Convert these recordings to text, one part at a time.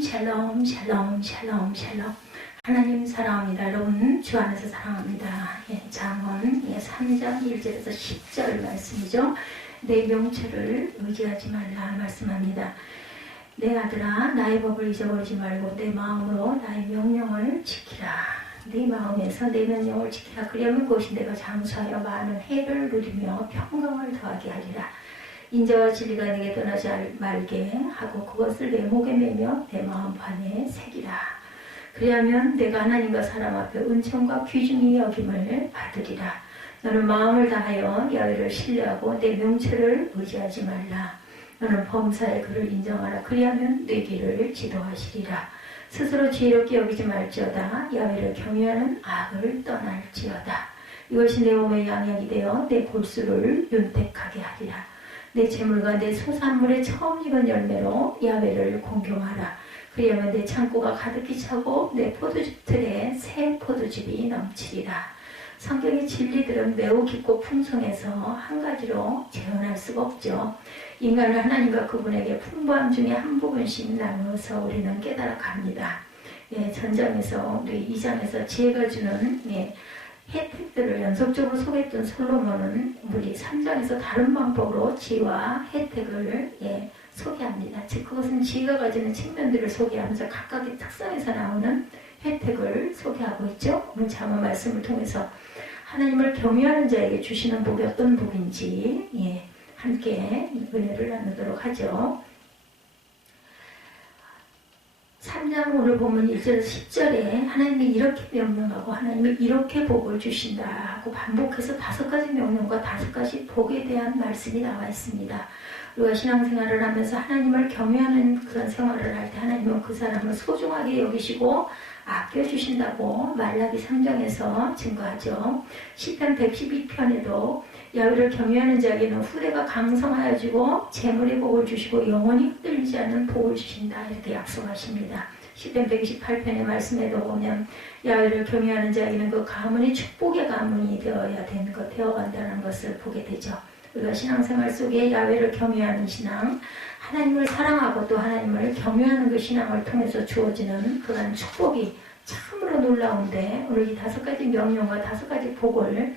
샬롬 샬롬 샬롬 샬롬 샬롬. 하나님 사랑합니다. 여러분 주 안에서 사랑합니다. 잠언 3장 1절에서 10절 말씀이죠. 내 명철을 의지하지 말라 말씀합니다. 내 아들아 나의 법을 잊어버리지 말고 내 마음으로 나의 명령을 지키라. 네 마음에서 내 명령을 지키라. 그러면 그것이 내가 장수하여 많은 해를 누리며 평강을 더하게 하리라. 인자와 진리가 내게 떠나지 말게 하고 그것을 내 목에 매며 내 마음판에 새기라. 그리하면 내가 하나님과 사람 앞에 은총과 귀중히 여김을 받으리라. 너는 마음을 다하여 야훼를 신뢰하고 내 명철을 의지하지 말라. 너는 범사의 그를 인정하라. 그리하면 내 길을 지도하시리라. 스스로 지혜롭게 여기지 말지어다. 야훼를 경외하는 악을 떠날지어다. 이것이 내 몸의 양약이 되어 내 골수를 윤택하게 하리라. 내 재물과 내 소산물의 처음 익은 열매로 야훼를 공경하라. 그리하면 내 창고가 가득히 차고 내 포도즙 틀에 새 포도즙이 넘치리라. 성경의 진리들은 매우 깊고 풍성해서 한 가지로 재현할 수가 없죠. 인간은 하나님과 그분에게 풍부함 중에 한 부분씩 나누어서 우리는 깨달아 갑니다. 전장에서 우리 2장에서 지혜가 주는 혜택들을 연속적으로 소개했던 솔로몬은 우리 3장에서 다른 방법으로 지혜와 혜택을 소개합니다. 즉 그것은 지혜가 가지는 측면들을 소개하면서 각각의 특성에서 나오는 혜택을 소개하고 있죠. 오늘 잠언 말씀을 통해서 하나님을 경외하는 자에게 주시는 복이 어떤 복인지 함께 은혜를 나누도록 하죠. 3장 오늘 보면 1절에서 10절에 하나님이 이렇게 명령하고 하나님이 이렇게 복을 주신다 하고 반복해서 5가지 명령과 5가지 복에 대한 말씀이 나와 있습니다. 우리가 신앙생활을 하면서 하나님을 경외하는 그런 생활을 할 때 하나님은 그 사람을 소중하게 여기시고 아껴주신다고 말라기 3장에서 증거하죠. 시편 112편에도 야훼를 경외하는 자에게는 후대가 강성하여지고 재물의 복을 주시고 영원히 흔들리지 않는 복을 주신다 이렇게 약속하십니다. 시편 128편의 말씀에도 보면 야훼를 경외하는 자에게는 그 가문이 축복의 가문이 되어간다는 것을 보게 되죠. 우리가 신앙생활 속에 야훼를 경외하는 신앙, 하나님을 사랑하고 또 하나님을 경외하는 그 신앙을 통해서 주어지는 그런 축복이 참으로 놀라운데 오늘 이 5가지 명령과 5가지 복을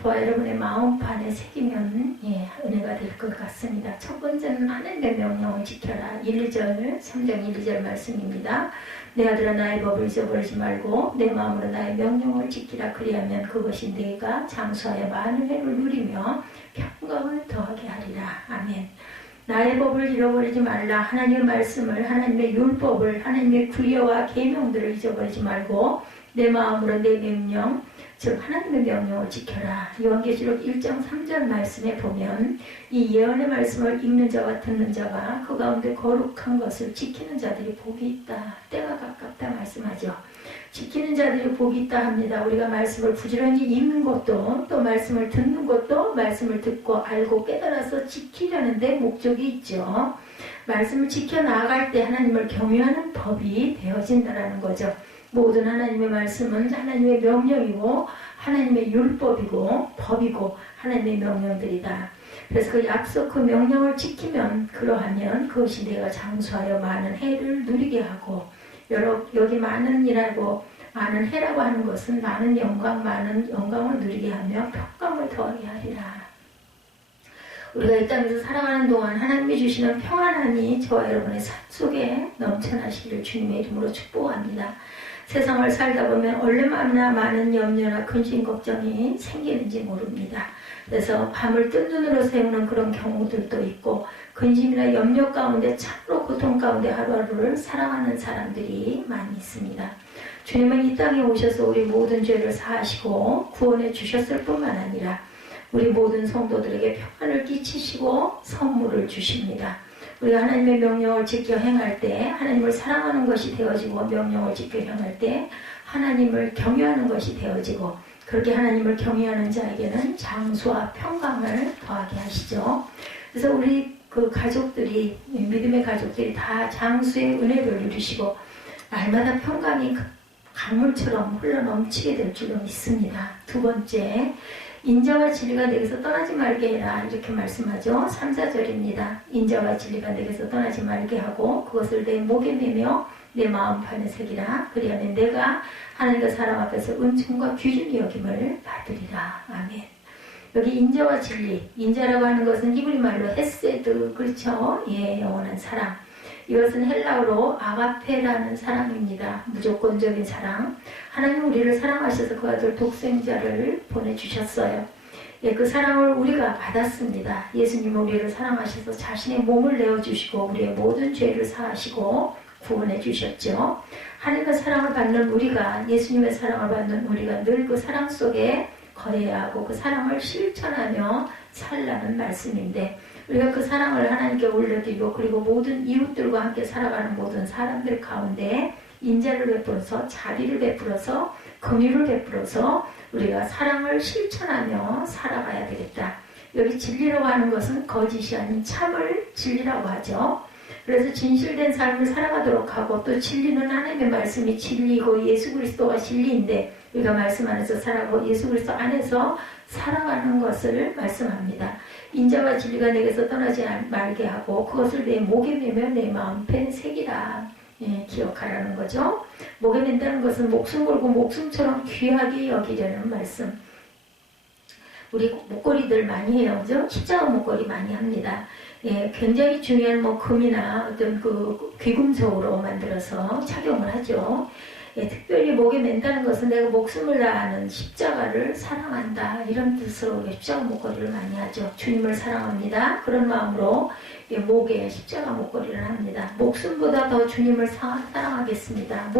저와 여러분의 마음판에 새기면 은혜가 될 것 같습니다. 첫 번째는 하나님의 명령을 지켜라. 1절, 3장 1절 말씀입니다. 내 아들아 나의 법을 잊어버리지 말고 내 마음으로 나의 명령을 지키라. 그리하면 그것이 내가 장수하여 많은 해를 누리며 평강을 더하게 하리라. 아멘. 나의 법을 잃어버리지 말라. 하나님의 말씀을, 하나님의 율법을, 하나님의 규례와 계명들을 잊어버리지 말고 내 마음으로 내 명령, 즉 하나님의 명령을 지켜라. 요한계시록 1장 3절 말씀에 보면 이 예언의 말씀을 읽는 자와 듣는 자가 그 가운데 거룩한 것을 지키는 자들이 복이 있다. 때가 가깝다 말씀하죠. 지키는 자들이 복이 있다 합니다. 우리가 말씀을 부지런히 읽는 것도 또 말씀을 듣는 것도 말씀을 듣고 알고 깨달아서 지키려는 데 목적이 있죠. 말씀을 지켜나갈 때 하나님을 경외하는 법이 되어진다는 거죠. 모든 하나님의 말씀은 하나님의 명령이고 하나님의 율법이고 법이고 하나님의 명령들이다. 그래서 그 약속 그 명령을 지키면 그러하면 그것이 내가 장수하여 많은 해를 누리게 하고 여기 많은 일하고 많은 해라고 하는 것은 많은 영광을 누리게 하며 평강을 더하게 하리라. 우리가 이 땅에서 살아가는 동안 하나님이 주시는 평안함이 저와 여러분의 삶 속에 넘쳐나시기를 주님의 이름으로 축복합니다. 세상을 살다 보면 얼마나 많은 염려나 근심 걱정이 생기는지 모릅니다. 그래서 밤을 뜬 눈으로 세우는 그런 경우들도 있고 근심이나 염려 가운데 참으로 고통 가운데 하루하루를 살아가는 사람들이 많이 있습니다. 주님은 이 땅에 오셔서 우리 모든 죄를 사하시고 구원해 주셨을 뿐만 아니라 우리 모든 성도들에게 평안을 끼치시고 선물을 주십니다. 우리가 하나님의 명령을 지켜 행할 때 하나님을 사랑하는 것이 되어지고 명령을 지켜 행할 때 하나님을 경외하는 것이 되어지고 그렇게 하나님을 경외하는 자에게는 장수와 평강을 더하게 하시죠. 그래서 우리 그 가족들이 믿음의 가족들이 다 장수의 은혜를 누리시고 날마다 평강이 강물처럼 흘러넘치게 될 줄로 믿습니다. 두 번째, 인자와 진리가 내게서 떠나지 말게 해라 이렇게 말씀하죠. 3, 4절입니다. 인자와 진리가 내게서 떠나지 말게 하고 그것을 내 목에 매며 내 마음판에 새기라. 그리하면 내가 하나님과 사람 앞에서 은총과 귀중히 여김을 받으리라. 아멘. 여기 인자와 진리, 인자라고 하는 것은 히브리 말로 헤세드, 그렇죠? 예, 영원한 사랑. 이것은 헬라어로 아가페라는 사랑입니다. 무조건적인 사랑. 하나님 우리를 사랑하셔서 그 아들 독생자를 보내주셨어요. 예, 그 사랑을 우리가 받았습니다. 예수님 우리를 사랑하셔서 자신의 몸을 내어주시고 우리의 모든 죄를 사하시고 구원해 주셨죠. 하나님의 사랑을 받는 우리가, 예수님의 사랑을 받는 우리가 늘 그 사랑 속에 거해야 하고 그 사랑을 실천하며 살라는 말씀인데, 우리가 그 사랑을 하나님께 올려드리고 그리고 모든 이웃들과 함께 살아가는 모든 사람들 가운데 인자를 베풀어서, 자비를 베풀어서, 긍휼을 베풀어서 우리가 사랑을 실천하며 살아가야 되겠다. 여기 진리라고 하는 것은 거짓이 아닌 참을 진리라고 하죠. 그래서 진실된 삶을 살아가도록 하고, 또 진리는 하나님의 말씀이 진리고 예수 그리스도가 진리인데 우리가 말씀 안에서 살아가고 예수 그리스도 안에서 살아가는 것을 말씀합니다. 인자와 진리가 내게서 떠나지 말게 하고 그것을 내 목에 매며 내 마음펜 새기라. 예, 기억하라는 거죠. 목에 맨다는 것은 목숨 걸고 목숨처럼 귀하게 여기려는 말씀. 우리 목걸이들 많이 해요. 그죠? 십자가 목걸이 많이 합니다. 예, 굉장히 중요한 금이나 어떤 그 귀금속으로 만들어서 착용을 하죠. 예, 특별히 목에 맨다는 것은 내가 목숨을 다하는 십자가를 사랑한다, 이런 뜻으로 십자가 목걸이를 많이 하죠. 주님을 사랑합니다. 그런 마음으로 목에 십자가 목걸이를 합니다. 목숨보다 더 주님을 사랑하겠습니다.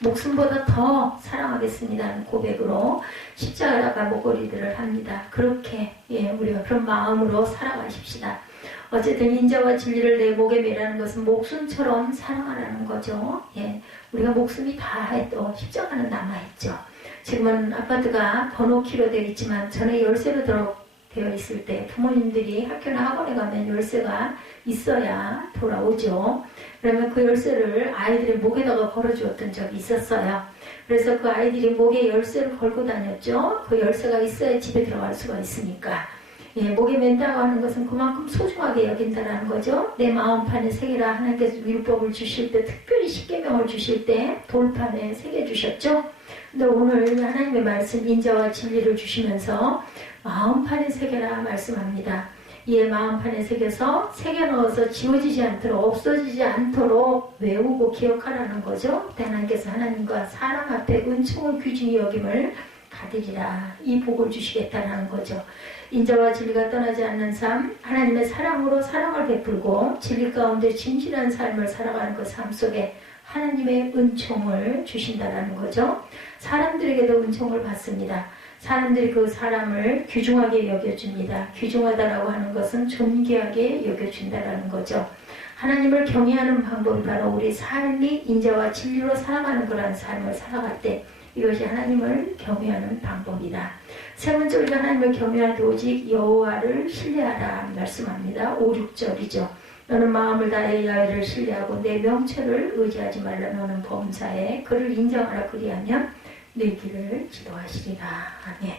목숨보다 더 사랑하겠습니다 하는 고백으로 십자가 목걸이들을 합니다. 그렇게 우리가 그런 마음으로 살아가십시다. 어쨌든 인자와 진리를 내 목에 매라는 것은 목숨처럼 사랑하라는 거죠. 예, 우리가 목숨이 다해도 십자가는 남아있죠. 지금은 아파트가 번호키로 되어 있지만 전에 열쇠로 되어 있을 때 부모님들이 학교나 학원에 가면 열쇠가 있어야 돌아오죠. 그러면 그 열쇠를 아이들의 목에다가 걸어주었던 적이 있었어요. 그래서 그 아이들이 목에 열쇠를 걸고 다녔죠. 그 열쇠가 있어야 집에 들어갈 수가 있으니까. 예, 목에 맨다고 하는 것은 그만큼 소중하게 여긴다라는 거죠. 내 마음판에 새기라. 하나님께서 율법을 주실 때, 특별히 십계명을 주실 때 돌판에 새겨주셨죠. 근데 오늘 하나님의 말씀, 인자와 진리를 주시면서 마음판에 새겨라 말씀합니다. 이에 마음판에 새겨서 새겨넣어서 지워지지 않도록, 없어지지 않도록 외우고 기억하라는 거죠. 하나님께서 하나님과 사람 앞에 은총을 귀중히 여김을 받으리라. 이 복을 주시겠다는 거죠. 인자와 진리가 떠나지 않는 삶, 하나님의 사랑으로 사랑을 베풀고 진리 가운데 진실한 삶을 살아가는 그 삶 속에 하나님의 은총을 주신다라는 거죠. 사람들에게도 은총을 받습니다. 사람들이 그 사람을 귀중하게 여겨줍니다. 귀중하다라고 하는 것은 존귀하게 여겨준다라는 거죠. 하나님을 경외하는 방법이 바로 우리 삶이 인자와 진리로 살아가는 그러한 삶을 살아갈 때 이것이 하나님을 경외하는 방법이다. 세 번째, 우리가 하나님을 경외할 때 오직 여호와를 신뢰하라 말씀합니다. 5, 6절이죠. 너는 마음을 다해 야훼를 신뢰하고 내 명철을 의지하지 말라. 너는 범사에 그를 인정하라. 그리하면 내 길을 지도하시리라. 아멘.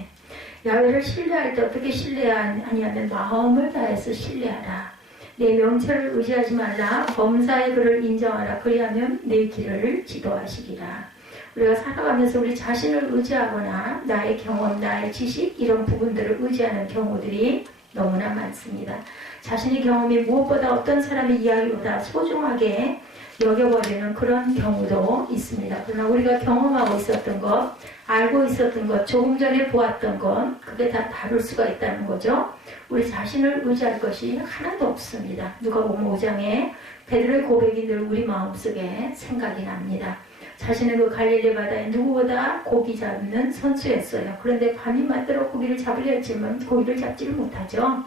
야훼를 신뢰할 때 어떻게 신뢰하냐면 마음을 다해서 신뢰하라. 내 명철을 의지하지 말라. 범사에 그를 인정하라. 그리하면 내 길을 지도하시리라. 우리가 살아가면서 우리 자신을 의지하거나 나의 경험, 나의 지식 이런 부분들을 의지하는 경우들이 너무나 많습니다. 자신의 경험이 무엇보다 어떤 사람의 이야기보다 소중하게 여겨버리는 그런 경우도 있습니다. 그러나 우리가 경험하고 있었던 것, 알고 있었던 것, 조금 전에 보았던 것, 그게 다 다를 수가 있다는 거죠. 우리 자신을 의지할 것이 하나도 없습니다. 누가복음 5장에 베드로의 고백이 늘 우리 마음속에 생각이 납니다. 자신은 그 갈릴리 바다에 누구보다 고기 잡는 선수였어요. 그런데 밤이 맞도록 고기를 잡으려 했지만 고기를 잡지를 못하죠.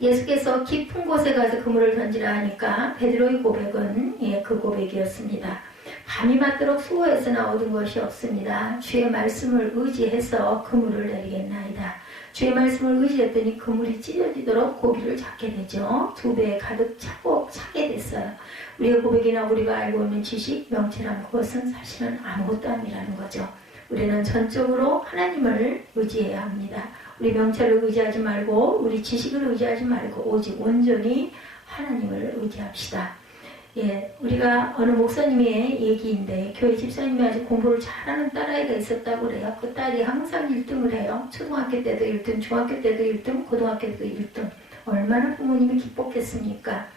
예수께서 깊은 곳에 가서 그물을 던지라 하니까 베드로의 고백은 그 고백이었습니다. 밤이 맞도록 수호에서나 얻은 것이 없습니다. 주의 말씀을 의지해서 그물을 내리겠나이다. 주의 말씀을 의지했더니 그물이 찢어지도록 고기를 잡게 되죠. 2배 가득 차게 됐어요. 우리의 고백이나 우리가 알고 있는 지식, 명체란 그것은 사실은 아무것도 아니라는 거죠. 우리는 전적으로 하나님을 의지해야 합니다. 우리 명체를 의지하지 말고 우리 지식을 의지하지 말고 오직 온전히 하나님을 의지합시다. 예, 우리가 어느 목사님의 얘기인데 교회 집사님이 아주 공부를 잘하는 딸아이가 있었다고 그래요. 그 딸이 항상 1등을 해요. 초등학교 때도 1등, 중학교 때도 1등, 고등학교 때도 1등. 얼마나 부모님이 기뻤겠습니까?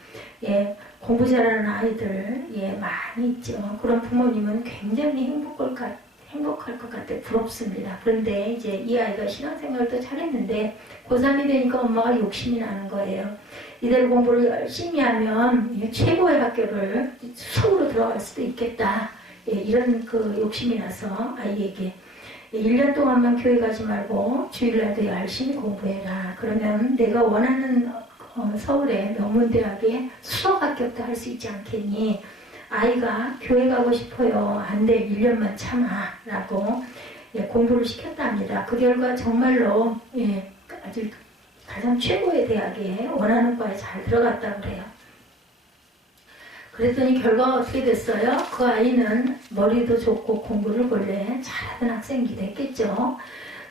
예, 공부 잘하는 아이들 예, 많이 있죠. 그런 부모님은 굉장히 행복할 것 같아 부럽습니다. 그런데 이제 이 아이가 신앙생활도 잘했는데 고3이 되니까 엄마가 욕심이 나는 거예요. 이대로 공부를 열심히 하면 최고의 학교를 수석으로 들어갈 수도 있겠다. 예, 이런 그 욕심이 나서 아이에게 1년 동안만 교회 가지 말고 주일날도 열심히 공부해라. 그러면 내가 원하는 서울의 명문대학에 수석 합격도 할 수 있지 않겠니? 아이가 교회 가고 싶어요. 안 돼. 1년만 참아. 라고 예, 공부를 시켰답니다. 그 결과 정말로 예, 아주 가장 최고의 대학에 원하는 과에 잘 들어갔다고 그래요. 그랬더니 결과가 어떻게 됐어요? 그 아이는 머리도 좋고 공부를 본래 잘하던 학생이 됐겠죠.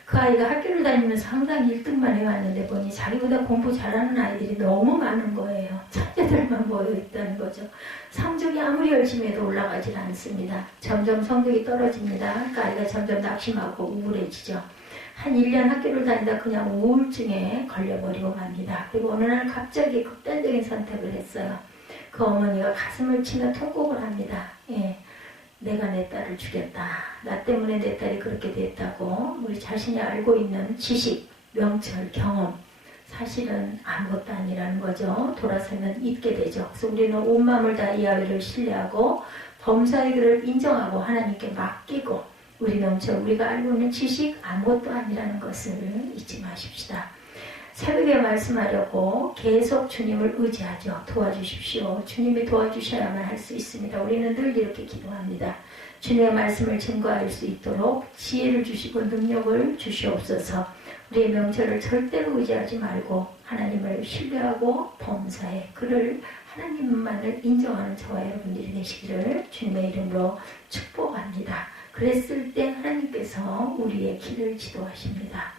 그 아이가 학교를 다니면서 항상 1등만 해왔는데 보니 자기보다 공부 잘하는 아이들이 너무 많은 거예요. 천재들만 모여있다는 거죠. 성적이 아무리 열심히 해도 올라가질 않습니다. 점점 성적이 떨어집니다. 그 아이가 점점 낙심하고 우울해지죠. 한 1년 학교를 다니다 그냥 우울증에 걸려버리고 맙니다. 그리고 어느 날 갑자기 극단적인 선택을 했어요. 그 어머니가 가슴을 치며 통곡을 합니다. 예, 내가 내 딸을 죽였다. 나 때문에 내 딸이 그렇게 됐다고 우리 자신이 알고 있는 지식, 명철, 경험 사실은 아무것도 아니라는 거죠. 돌아서면 잊게 되죠. 그래서 우리는 온 마음을 다 이 아이를 신뢰하고 범사의 글을 인정하고 하나님께 맡기고 우리 명철, 우리가 알고 있는 지식 아무것도 아니라는 것을 잊지 마십시다. 새벽에 말씀하려고 계속 주님을 의지하죠. 도와주십시오. 주님이 도와주셔야만 할 수 있습니다. 우리는 늘 이렇게 기도합니다. 주님의 말씀을 증거할 수 있도록 지혜를 주시고 능력을 주시옵소서. 우리의 명철을 절대로 의지하지 말고 하나님을 신뢰하고 범사에 그를 하나님만을 인정하는 저와 여러분들이 되시기를 주님의 이름으로 축복합니다. 그랬을 때 하나님께서 우리의 길을 지도하십니다.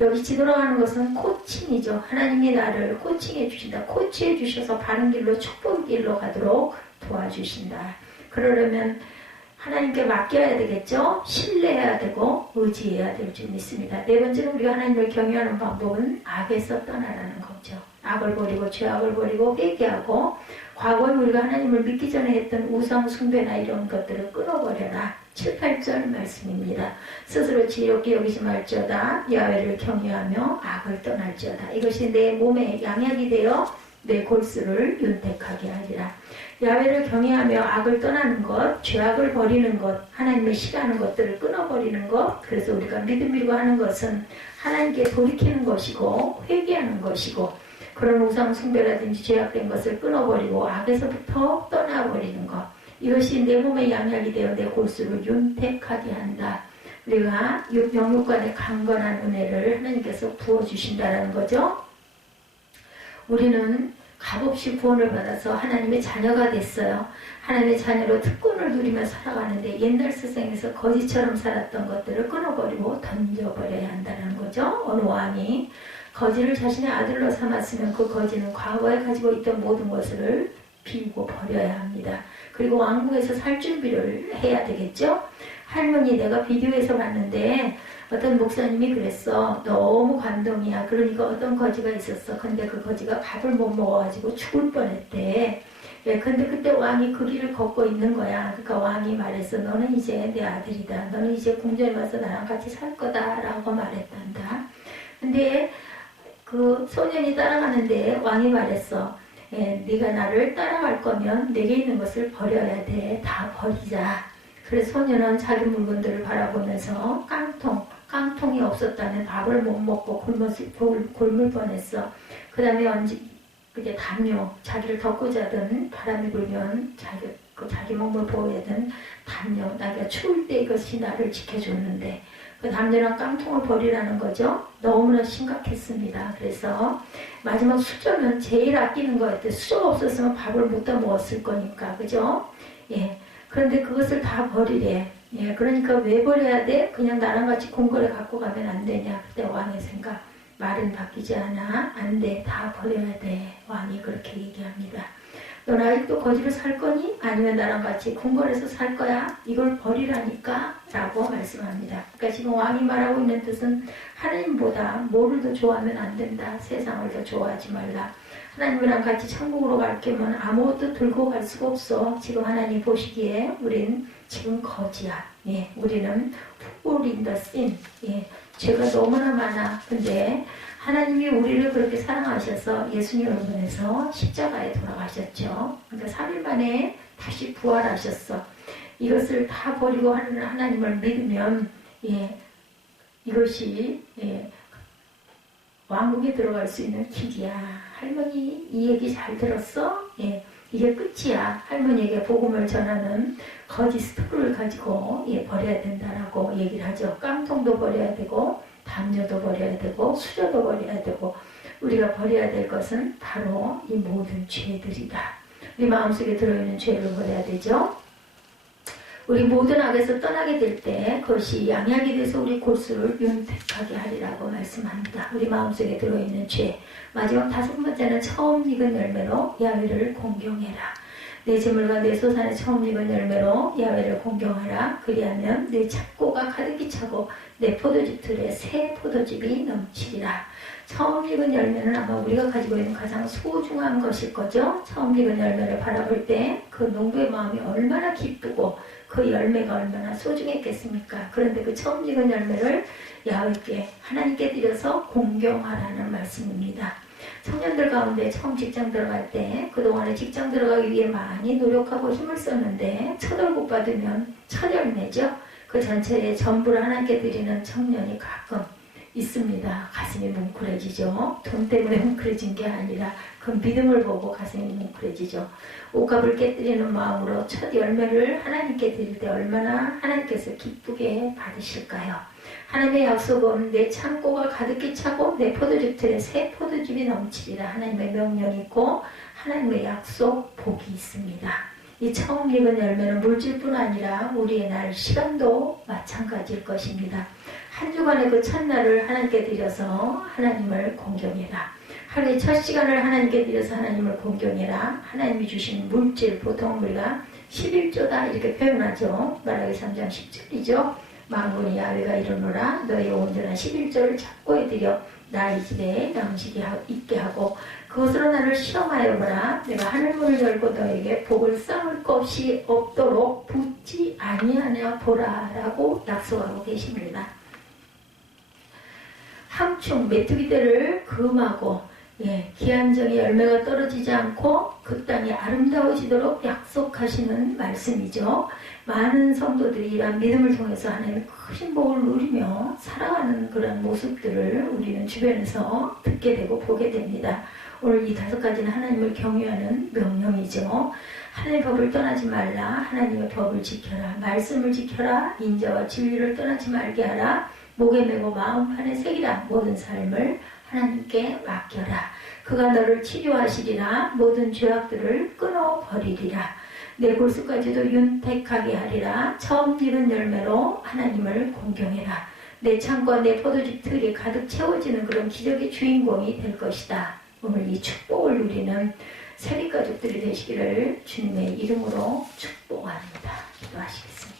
여기 지도라고 하는 것은 코칭이죠. 하나님이 나를 코칭해 주신다. 코치해 주셔서 바른 길로 축복의 길로 가도록 도와주신다. 그러려면 하나님께 맡겨야 되겠죠. 신뢰해야 되고 의지해야 될 줄 믿습니다. 네 번째로 우리가 하나님을 경외하는 방법은 악에서 떠나라는 거죠. 악을 버리고 죄악을 버리고 회개하고 과거에 우리가 하나님을 믿기 전에 했던 우상 숭배나 이런 것들을 끊어버려라. 7, 8절 말씀입니다. 스스로 지혜롭게 여기지 말지어다. 야훼를 경외하며 악을 떠날지어다. 이것이 내 몸에 양약이 되어 내 골수를 윤택하게 하리라. 야훼를 경외하며 악을 떠나는 것, 죄악을 버리는 것, 하나님을 싫어하는 것들을 끊어버리는 것. 그래서 우리가 믿음이라고 하는 것은 하나님께 돌이키는 것이고 회개하는 것이고 그런 우상 숭배라든지 죄악된 것을 끊어버리고 악에서부터 떠나버리는 것. 이것이 내 몸의 양약이 되어 내 골수를 윤택하게 한다. 우리가 영육간의 강건한 은혜를 하나님께서 부어주신다는 거죠. 우리는 값없이 구원을 받아서 하나님의 자녀가 됐어요. 하나님의 자녀로 특권을 누리며 살아가는데 옛날 세상에서 거지처럼 살았던 것들을 끊어버리고 던져버려야 한다는 거죠. 어느 왕이 거지를 자신의 아들로 삼았으면 그 거지는 과거에 가지고 있던 모든 것을 비우고 버려야 합니다. 그리고 왕국에서 살 준비를 해야 되겠죠. 할머니 내가 비디오에서 봤는데 어떤 목사님이 그랬어. 너무 감동이야. 그러니까 어떤 거지가 있었어. 근데 그 거지가 밥을 못 먹어가지고 죽을 뻔했대. 예, 근데 그때 왕이 그 길을 걷고 있는 거야. 그러니까 왕이 말했어. 너는 이제 내 아들이다. 너는 이제 궁전에 와서 나랑 같이 살 거다. 라고 말했단다. 근데 그 소년이 따라가는데 왕이 말했어. 예, 네가 나를 따라갈 거면 내게 있는 것을 버려야 돼. 다 버리자. 그래서 소년은 자기 물건들을 바라보면서 깡통이 없었다면 밥을 못 먹고 굶을 뻔했어. 그 다음에 이제 담요, 자기를 덮고 자든 바람이 불면 자기 몸을 보호하던 담요, 나가 추울 때 이것이 나를 지켜줬는데 그 담요랑 깡통을 버리라는 거죠. 너무나 심각했습니다. 그래서 마지막 수저는 제일 아끼는 거였대. 수저가 없었으면 밥을 못 다 먹었을 거니까, 그죠? 예. 그런데 그것을 다 버리래. 예. 그러니까 왜 버려야 돼? 그냥 나랑 같이 궁궐에 갖고 가면 안 되냐? 그때 왕의 생각. 말은 바뀌지 않아. 안 돼. 다 버려야 돼. 왕이 그렇게 얘기합니다. 넌 아직도 거지로 살 거니? 아니면 나랑 같이 궁궐에서 살 거야? 이걸 버리라니까? 라고 말씀합니다. 그러니까 지금 왕이 말하고 있는 뜻은 하나님보다 뭐를 더 좋아하면 안 된다. 세상을 더 좋아하지 말라. 하나님이랑 같이 천국으로 갈 거면 아무것도 들고 갈 수가 없어. 지금 하나님 보시기에 우린 지금 거지야. 예, 우리는 fall in the sin. 예, 죄가 너무나 많아. 근데 하나님이 우리를 그렇게 사랑하셔서 예수님을 보내서 십자가에 돌아가셨죠. 그러니까 3일 만에 다시 부활하셨어. 이것을 다 버리고 하나님을 믿으면 예, 이것이 예, 왕국에 들어갈 수 있는 길이야. 할머니 이 얘기 잘 들었어? 예, 이게 끝이야. 할머니에게 복음을 전하는 거짓 스토리를 가지고 예, 버려야 된다라고 얘기를 하죠. 깡통도 버려야 되고 담요도 버려야 되고 수저도 버려야 되고 우리가 버려야 될 것은 바로 이 모든 죄들이다. 우리 마음속에 들어있는 죄를 버려야 되죠. 우리 모든 악에서 떠나게 될 때 그것이 양약이 돼서 우리 골수를 윤택하게 하리라고 말씀합니다. 우리 마음속에 들어있는 죄. 마지막 5번째는 처음 익은 열매로 야훼를 공경해라. 내 재물과 내 소산의 처음 익은 열매로 야훼를 공경하라. 그리하면 내 창고가 가득히 차고 내 포도즙 틀에 새 포도즙이 넘치리라. 처음 익은 열매는 아마 우리가 가지고 있는 가장 소중한 것일 거죠. 처음 익은 열매를 바라볼 때 그 농부의 마음이 얼마나 기쁘고 그 열매가 얼마나 소중했겠습니까? 그런데 그 처음 익은 열매를 야훼께 하나님께 드려서 공경하라는 말씀입니다. 청년들 가운데 처음 직장 들어갈 때 그동안에 직장 들어가기 위해 많이 노력하고 힘을 썼는데 첫 월급 받으면 첫 열매죠. 그 전체에 전부를 하나님께 드리는 청년이 가끔 있습니다. 가슴이 뭉클해지죠. 돈 때문에 뭉클해진 게 아니라 그 믿음을 보고 가슴이 뭉클해지죠. 옷값을 깨뜨리는 마음으로 첫 열매를 하나님께 드릴 때 얼마나 하나님께서 기쁘게 받으실까요? 하나님의 약속은 내 창고가 가득히 차고 내 포도즙 틀에 새 포도즙이 넘치리라. 하나님의 명령이 있고 하나님의 약속, 복이 있습니다. 이 처음 익은 열매는 물질뿐 아니라 우리의 날 시간도 마찬가지일 것입니다. 한 주간의 그 첫날을 하나님께 드려서 하나님을 공경해라. 하루의 첫 시간을 하나님께 드려서 하나님을 공경해라. 하나님이 주신 물질, 보통 우리가 11조다 이렇게 표현하죠. 말라기 3장 10절이죠. 만군이 야훼가 이르노라. 너의 온전한 11조를 착고해 드려 나의 집에 양식이 있게 하고 그것으로 나를 시험하여 보라. 내가 하늘문을 열고 너에게 복을 쌓을 것이 없도록 붙지 아니하냐 보라 라고 약속하고 계십니다. 함충 메뚜기 떼를 금하고 기한정의 열매가 떨어지지 않고 그 땅이 아름다워지도록 약속하시는 말씀이죠. 많은 성도들이 이러한 믿음을 통해서 하나님의 크신 복을 누리며 살아가는 그런 모습들을 우리는 주변에서 듣게 되고 보게 됩니다. 오늘 이 5가지는 하나님을 경외하는 명령이죠. 하나님의 법을 떠나지 말라. 하나님의 법을 지켜라. 말씀을 지켜라. 인자와 진리를 떠나지 말게 하라. 목에 메고 마음판에 새기라. 모든 삶을 하나님께 맡겨라. 그가 너를 치료하시리라. 모든 죄악들을 끊어버리리라. 내 골수까지도 윤택하게 하리라. 처음 익은 열매로 하나님을 공경해라. 내 창과 내 포도즙 틀이 가득 채워지는 그런 기적의 주인공이 될 것이다. 오늘 이 축복을 누리는 세리 가족들이 되시기를 주님의 이름으로 축복합니다. 기도하시겠습니다.